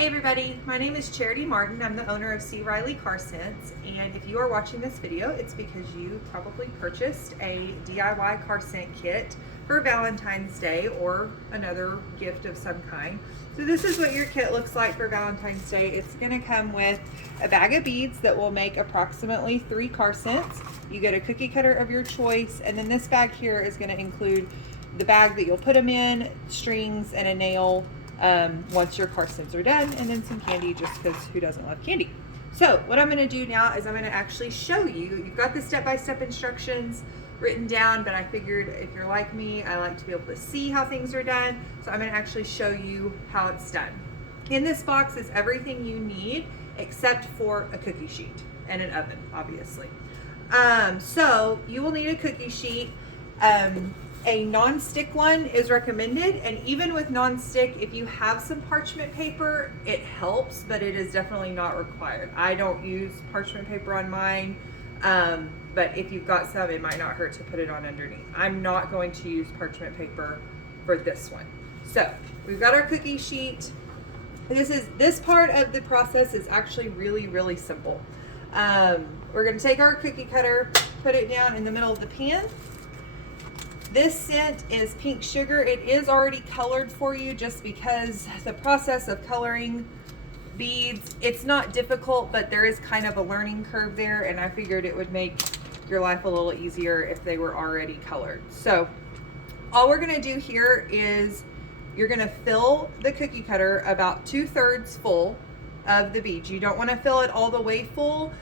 Hey everybody, my name is Charity Martin. I'm the owner of C. Riley Car Scents, and if you are watching this video, it's because you probably purchased a DIY car scent kit for Valentine's Day or another gift of some kind. So this is what your kit looks like for Valentine's Day. It's going to come with a bag of beads that will make approximately 3 car scents. You get a cookie cutter of your choice, and then this bag here is going to include the bag that you'll put them in, strings, and a nail once your car scents are done, and then some candy, just because who doesn't love candy. So what I'm going to do now is I'm going to actually show you. You've got the step-by-step instructions written down, but I figured if you're like me, I like to be able to see how things are done. So I'm going to actually show you how it's done. In this box is everything you need except for a cookie sheet and an oven, obviously. So you will need a cookie sheet. A non-stick one is recommended, and even with non-stick, if you have some parchment paper, it helps, but it is definitely not required. I don't use parchment paper on mine, but if you've got some, it might not hurt to put it on underneath. I'm not going to use parchment paper for this one. So we've got our cookie sheet. This part of the process is actually really simple. We're going to take our cookie cutter, put it down in the middle of the pan. This scent is pink sugar. It is already colored for you just because the process of coloring beads, it's not difficult, but there is kind of a learning curve there, and I figured it would make your life a little easier if they were already colored. So all we're gonna do here is you're gonna fill the cookie cutter about 2/3 full of the beads. You don't wanna fill it all the way full,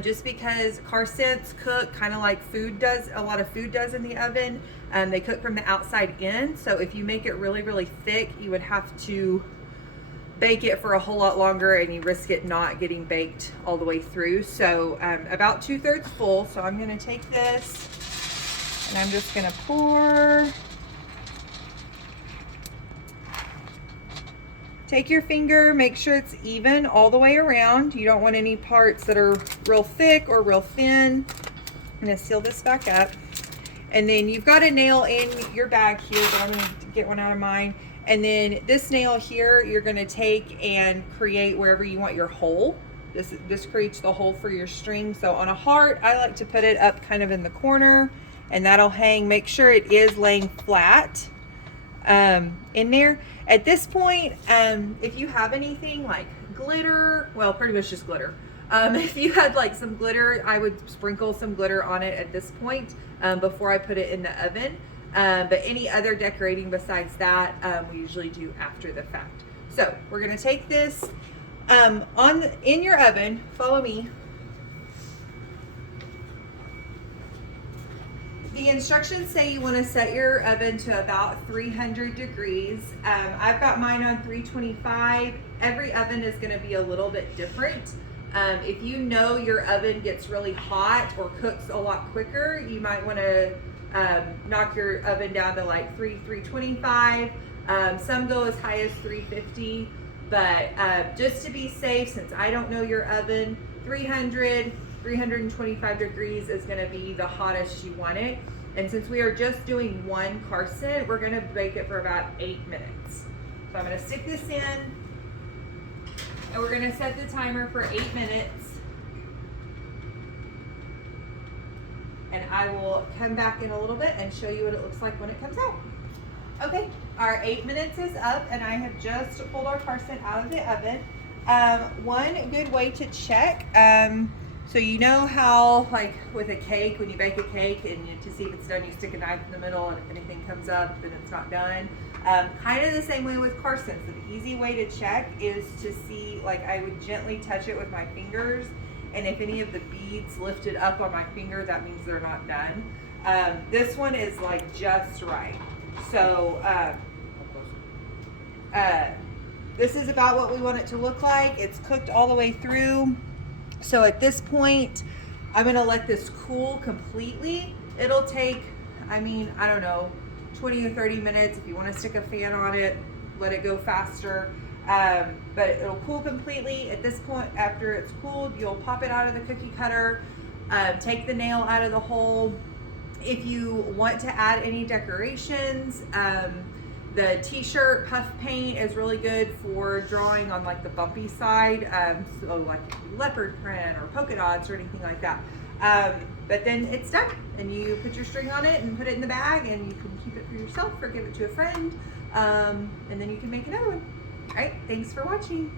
just because car scents cook kind of like food does, a lot of food does in the oven. They cook from the outside in, so if you make it really thick, you would have to bake it for a whole lot longer, and you risk it not getting baked all the way through. So about 2/3 full. So I'm going to take this and I'm just going to pour. Take your finger, make sure it's even all the way around. You don't want any parts that are real thick or real thin. I'm going to seal this back up. And then you've got a nail in your bag here, but I'm going to get one out of mine. And then this nail here, you're going to take and create wherever you want your hole. This creates the hole for your string. So on a heart, I like to put it up kind of in the corner, and that'll hang. Make sure it is laying flat in there. At this point, if you have anything like glitter, well, pretty much just glitter. If you had like some glitter, I would sprinkle some glitter on it at this point before I put it in the oven. But any other decorating besides that, we usually do after the fact. So we're gonna take this in your oven. Follow me. The instructions say you want to set your oven to about 300 degrees. I've got mine on 325. Every oven is going to be a little bit different. If you know your oven gets really hot or cooks a lot quicker, you might want to knock your oven down to like 325. Some go as high as 350, but just to be safe, since I don't know your oven, 325 degrees is going to be the hottest you want it. And since we are just doing one car scent, we're going to bake it for about 8 minutes. So I'm going to stick this in, and we're going to set the timer for 8 minutes. And I will come back in a little bit and show you what it looks like when it comes out. Okay, our 8 minutes is up, and I have just pulled our car scent out of the oven. One good way to check, so you know how, like with a cake, when you bake a cake and to see if it's done, you stick a knife in the middle, and if anything comes up, then it's not done. Kind of the same way with car scents. The easy way to check is to see, like I would gently touch it with my fingers, and if any of the beads lifted up on my finger, that means they're not done. This one is like just right. So this is about what we want it to look like. It's cooked all the way through. So at this point, I'm gonna let this cool completely. It'll take, I don't know, 20 or 30 minutes. If you wanna stick a fan on it, let it go faster. But it'll cool completely. At this point, after it's cooled, you'll pop it out of the cookie cutter, take the nail out of the hole. If you want to add any decorations, The t-shirt puff paint is really good for drawing on like the bumpy side, so like leopard print or polka dots or anything like that. But then it's done, and you put your string on it and put it in the bag, and you can keep it for yourself or give it to a friend, and then you can make another one. All right, thanks for watching.